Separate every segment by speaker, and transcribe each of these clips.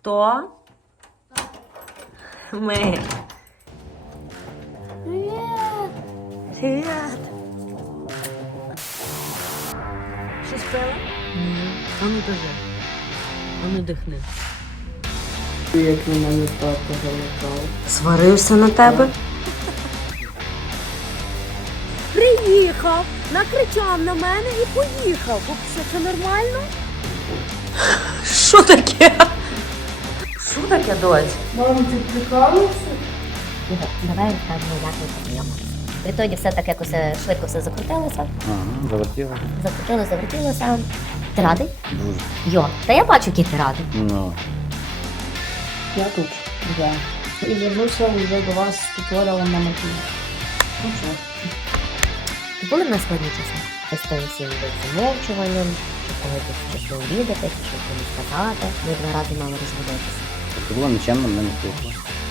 Speaker 1: Хто? Ми.
Speaker 2: Привет!
Speaker 1: Привіт. Щось пила? Ні. А ну кажи. А ну дихни.
Speaker 2: Як на мене тато залетав.
Speaker 1: Сварився на тебе? Приїхав, накричав на мене і поїхав. Все це нормально? Що таке? Що таке, доць?
Speaker 2: Мам, ти прикалуєшся?
Speaker 3: Давай розкажемо, як ми познайомилися. Відтоді все так якось швидко все закрутилося.
Speaker 4: Ага, завертілося.
Speaker 3: Завертілося. Ти радий?
Speaker 4: Дуже.
Speaker 3: Йо, та я бачу, який ти радий.
Speaker 4: Ну,
Speaker 2: Я тут, да. І вернуся вже до вас з туторіалом на мотиві. Ну що?
Speaker 3: Були в нас складні часи? Ось тим всім замовчуванням, чи когось щось не обідати, чи щось комусь сказати. Ми 2 рази мали розводитися.
Speaker 4: це було нічемно, мене не слухало.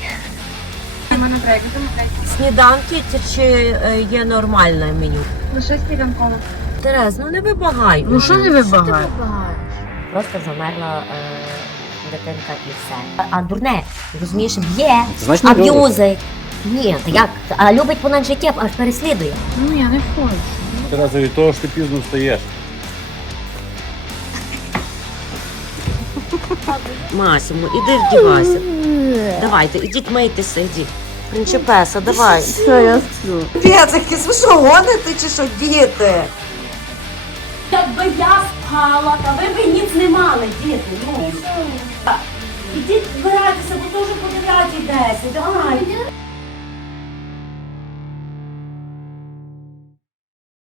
Speaker 1: Сніданки чи є нормальне меню?
Speaker 5: Лише сніданково.
Speaker 1: Терез, ну не вибагай.
Speaker 2: Ну що не вибагай?
Speaker 3: Просто замерла дитинка і все. А дурне, розумієш, б'є,
Speaker 4: Це значить, не любить.
Speaker 3: аб'юзить. Ні, та як? А любить понад життя, аж переслідує.
Speaker 5: Ну я не хочу.
Speaker 4: Ти разу від того, що ти пізно встаєш.
Speaker 1: Масимо, іди вдівайся. Давайте, ідіть мийтеся, ідіть. Принчепеса, давай.
Speaker 2: Все, я сплю.
Speaker 1: Пецики, ви що, гоните чи що, діти?
Speaker 6: Якби я спала, та ви б ніц не мали, діти. Ну. Ідіть збирайтеся, бо то вже по 9:10. Давай.